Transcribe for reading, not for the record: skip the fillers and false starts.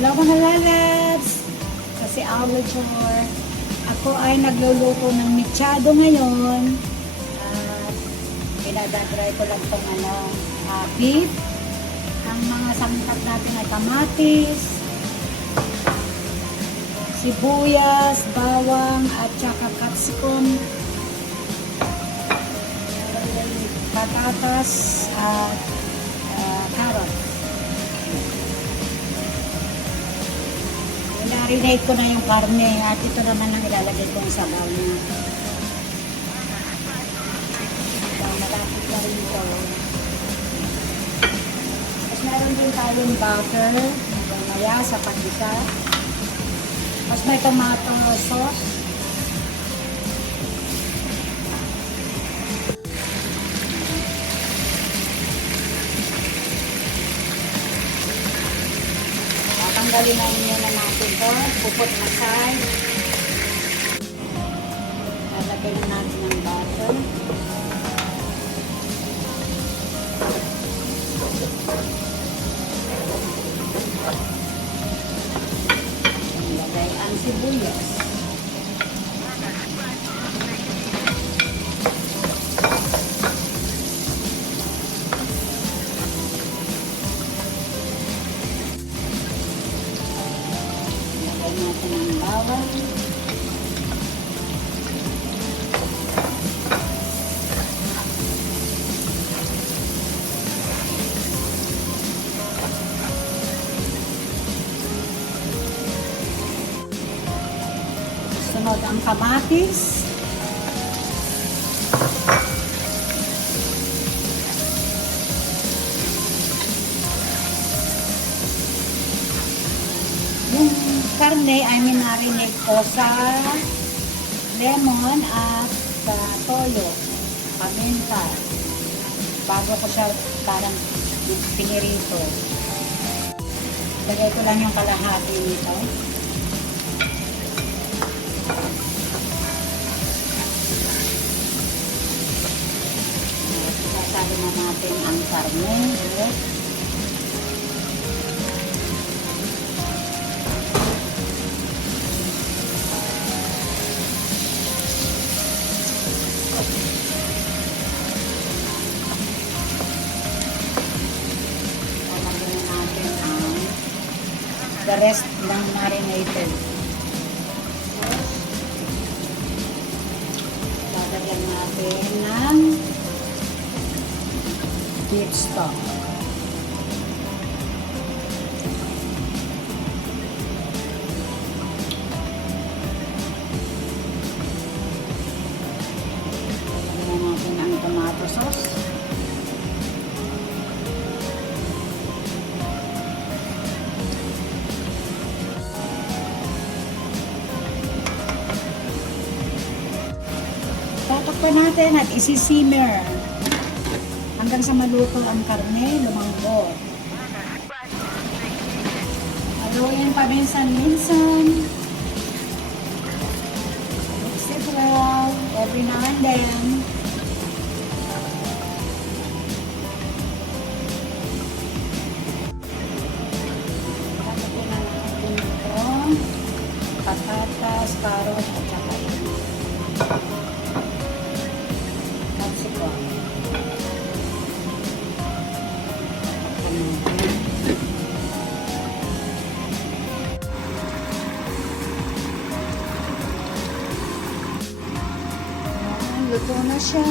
Hello mga lalabs! Kasi Aulachor. Ako ay nagluluto ng mechado ngayon. At pinadadry ko lang itong beef. Ang mga sangkap natin ay kamatis, sibuyas, bawang, at saka capsicum, patatas, at carrot. Marinate ko na yung karne at ito naman ang ilalagay kong sabaw niya. So, malapit na rin ito. Tapos meron din tayong butter. Mamaya sa pag-isa. Tapos may tomato sauce. Tanggalin na muna natin ito. Pupot aside. Lalagyan na natin ng butter. Lagay ang sibuyas. Natin ang bawang. Sunod ang kamatis. Yung karne ay minarinate ko sa lemon at toyo, paminta, bago ko siya parang pinirito. Lagay ko lang yung kalahati nito. Sasali na natin ang karne ulit. The rest ng marinated. Lalagyan natin ng beef stock. Lalagyan natin ang tomato sauce. Tatakpan natin at isi-simmer hanggang sa maluto ang karne, lumambot. Haluin pa minsan-minsan. Mix it well every now and then. Tatakpan na natin ito. Patatas, carrot, at saka luto na siya.